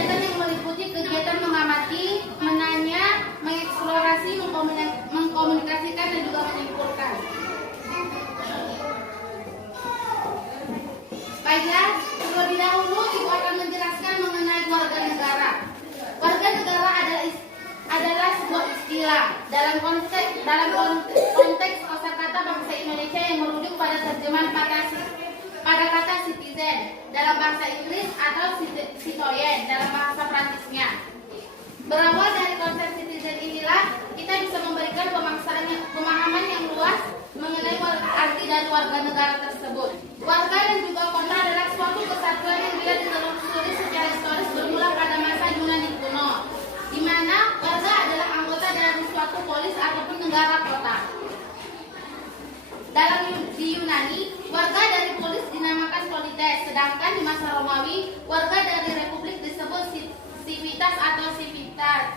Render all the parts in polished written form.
kegiatan yang meliputi kegiatan mengamati, menanya, mengeksplorasi, mengkomunikasikan, dan juga menyimpulkan. Baiklah, terlebih dahulu Ibu akan menjelaskan mengenai warga negara. Warga negara adalah sebuah istilah dalam konteks kosakata bangsa Indonesia yang merujuk pada terjemahan pada kata citizen dalam bahasa Inggris atau citoyen dalam bahasa Prancisnya. Berawal dari konsep citizen inilah kita bisa memberikan pemahaman yang luas mengenai arti dari warga negara tersebut. Warga dan juga kota adalah suatu kesatuan yang bila ditelusuri secara historis bermula pada masa Yunani kuno, di mana warga adalah anggota dari suatu polis ataupun negara kota. Di Yunani, warga dari polis dinamakan polites, sedangkan di masa Romawi, warga dari republik disebut civitas atau civita.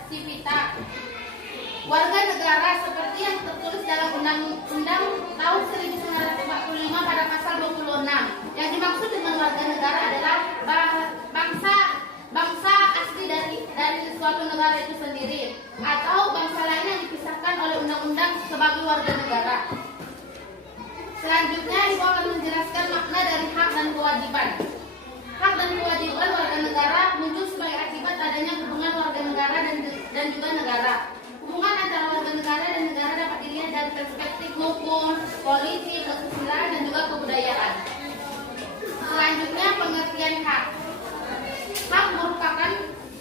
Warga negara seperti yang tertulis dalam Undang-Undang tahun 1945 pada pasal 26. Yang dimaksud dengan warga negara adalah bangsa asli dari suatu negara itu sendiri, atau bangsa lain yang dipisahkan oleh undang-undang sebagai warga negara. Selanjutnya, Ibu akan menjelaskan makna dari hak dan kewajiban. Hak dan kewajiban warga negara muncul sebagai akibat adanya hubungan warga negara dan juga negara. Hubungan antara warga negara dan negara dapat dilihat dari perspektif hukum, politik, kesusilaan, dan juga kebudayaan. Selanjutnya, pengertian hak. Hak merupakan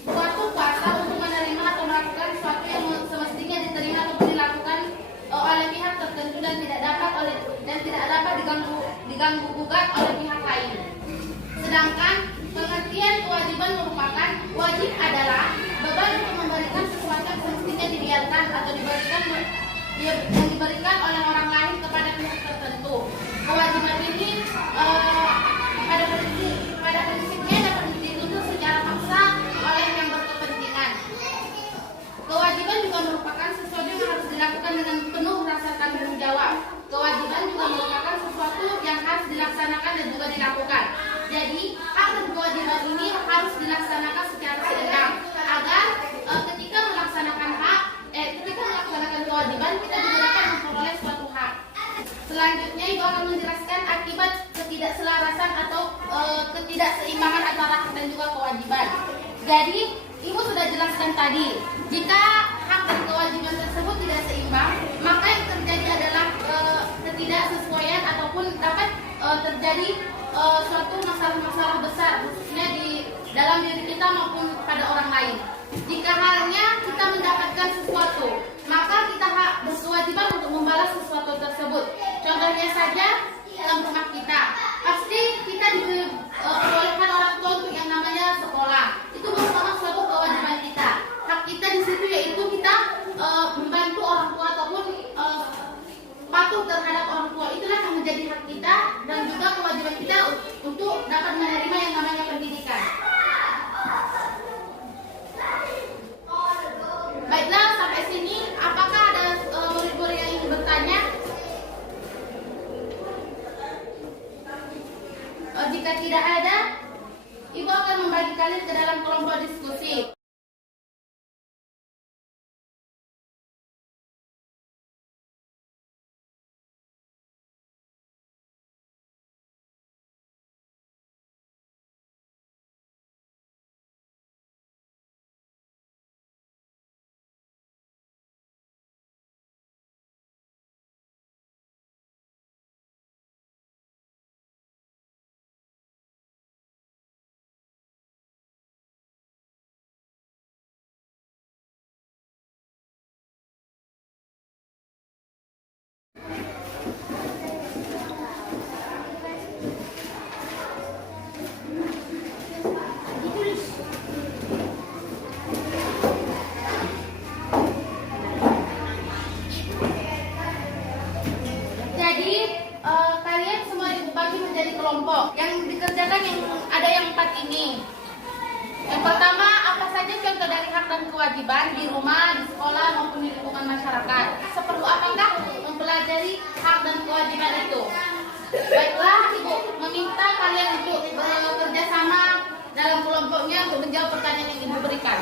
suatu kuasa untuk menerima atau melakukan sesuatu yang semestinya diterima atau dilakukan oleh pihak tertentu dan tidak dapat diganggu gugat oleh pihak lain. Sedangkan pengertian kewajiban merupakan wajib adalah beban untuk memberikan sesuatu yang semestinya dibiarkan atau diberikan oleh orang lain kepada pihak tertentu. Kewajiban ini pada prinsipnya dapat dituntut secara paksa oleh yang berkepentingan. Kewajiban juga merupakan sesuatu yang harus dilakukan dengan penuh rasa tanggung jawab. Kewajiban juga merupakan sesuatu yang harus dilaksanakan dan juga dilakukan. Jadi, hak dan kewajiban ini harus dilaksanakan secara seimbang agar ketika melaksanakan kewajiban kita juga dapat memperoleh suatu hak. Selanjutnya, Ibu akan menjelaskan akibat ketidakselarasan atau ketidakseimbangan antara hak dan juga kewajiban. Jadi, Ibu sudah jelaskan tadi, jika hak dan kewajiban tersebut tidak seimbang, maka yang terjadi adalah ketidaksesuaian ataupun dapat terjadi suatu masalah-masalah besar, khususnya di dalam diri kita maupun pada orang lain. Jika halnya kita mendapatkan sesuatu, maka kita berkewajiban untuk membalas sesuatu tersebut. Contohnya saja dalam rumah kita, pasti kita diperbolehkan orang tua untuk yang namanya sekolah. Itu merupakan suatu kewajiban kita. Hak kita di situ yaitu kita membantu orang tua ataupun patuh terhadap orang tua. Itulah yang menjadi hak kita dan juga kewajiban kita untuk dapat menerima yang namanya pendidikan. Baiklah, sampai sini apakah ada murid-murid yang ingin bertanya? Jika tidak ada, Ibu akan membagi kalian ke dalam kelompok diskusi. Kelompok yang dikerjakan yang ada yang 4 ini. Yang pertama, apa saja contoh dari hak dan kewajiban di rumah, di sekolah maupun di lingkungan masyarakat. Seperlu apakah mempelajari hak dan kewajiban itu? Baiklah, Ibu meminta kalian untuk bekerja sama dalam kelompoknya untuk menjawab pertanyaan yang ibu berikan.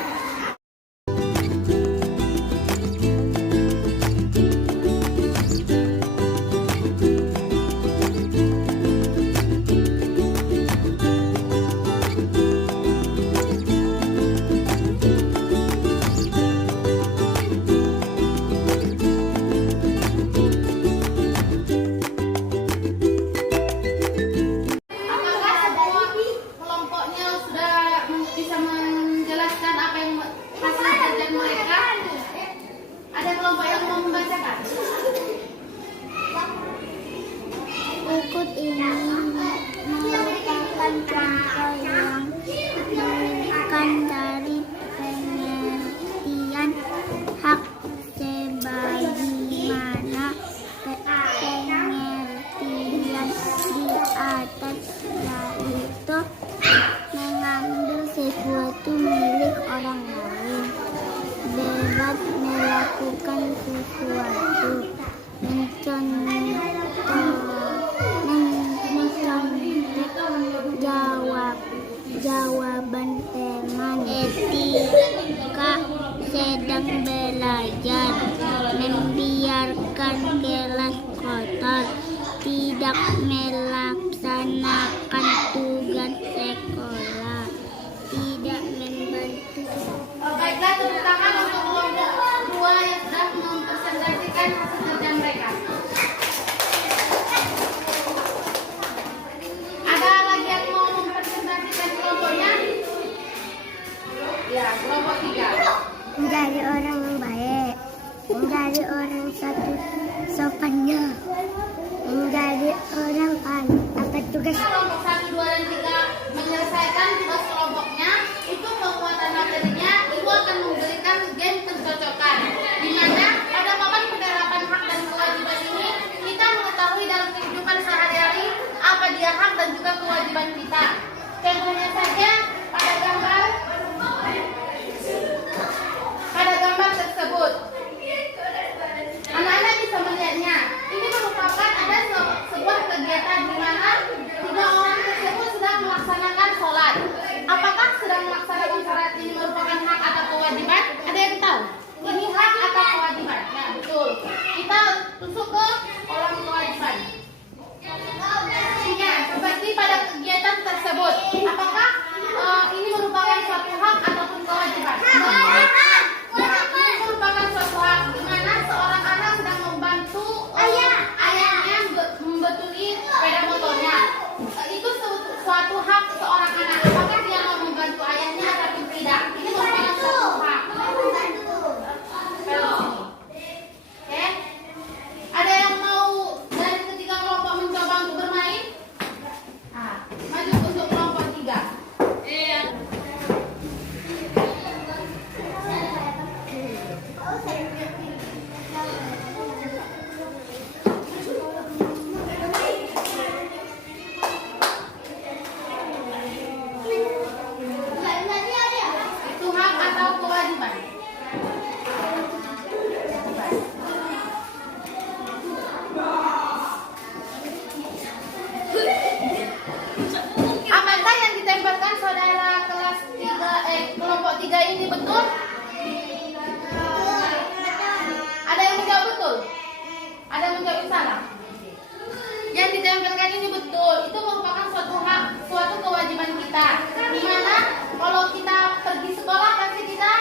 Berikut ini merupakan contoh yang bukan dari pengertian hak sebagaimana pengertian di atas, yaitu mengambil sesuatu milik orang lain, bebas melakukan sesuatu, jawaban teman, etika sedang belajar, membiarkan kelas kotor, tidak melaksanakan tugas sekolah, tidak membantu. Baiklah, tepuk tangan untuk kelompok 2 yang sudah mempresentasikan hasil kerja mereka. Ada lagi yang mau mempresentasikan kelompoknya? Ya, kelompok 3. Menjadi orang yang baik, menjadi orang satu sopannya, menjadi orang apa tugas. Kelompok 1, 2, dan 3 menyelesaikan tugas kelompoknya. Itu penguatan materinya. Ibu akan memberikan game pencocokan, di mana pada momen penerapan hak dan kewajiban ini kita mengetahui dalam kehidupan sehari-hari apa dia hak dan juga kewajiban kita. Contohnya saja pada gambar tersebut. Anak-anak bisa melihatnya. Ini merupakan ada sebuah kegiatan di mana 3 orang tersebut sedang melaksanakan sholat. Apakah sedang melaksanakan sholat ini merupakan hak atau kewajiban? Ada yang tahu? Ini hak atau kewajiban? Ya, betul. Kita tusuk ke kolam kewajiban. Ya, seperti pada kegiatan tersebut. Apakah ini merupakan suatu hak ataupun kewajiban? Ini merupakan suatu hak di mana seorang anak sedang membantu ayahnya membetuli sepeda motornya. Itu suatu hak seorang anak. Apakah dia mau membantu ayahnya ataupun tidak? Ini merupakan suatu hak. Oke. Ada yang mau dari ketiga kelompok mencoba untuk bermain? Maju untuk kelompok 3. Itu hak atau kewajiban? Apakah yang ditempelkan saudara kelas 3 kelompok 3 ini betul? Ada yang menjawab betul? Ada yang menjawab salah? Yang ditempelkan ini betul. Itu merupakan suatu hak, suatu kewajiban kita. Dimana kalau kita pergi sekolah pasti kita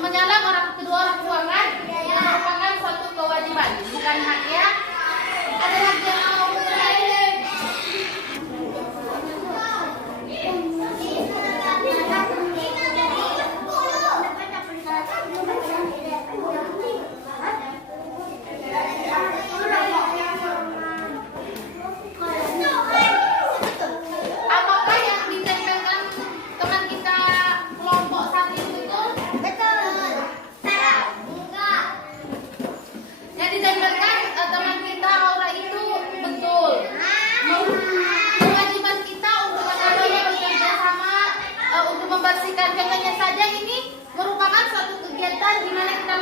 menyalam kedua orang tua kan? Itu merupakan suatu kewajiban, bukan hak ya. Ada lagi yang mau bertanya? Apakah yang ditempelkan teman kita kelompok 1 itu betul? Betul. Enggak. Yang ditempelkan teman kita Aura itu betul. Kewajiban kita untuk anak-anak bekerja sama untuk membersihkan. Contohnya saja ini merupakan suatu kegiatan di mana kita